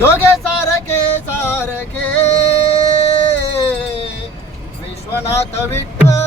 दोघे सारखे सारखे. विश्वनाथ विठ्ठल.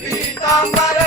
पिताम्बर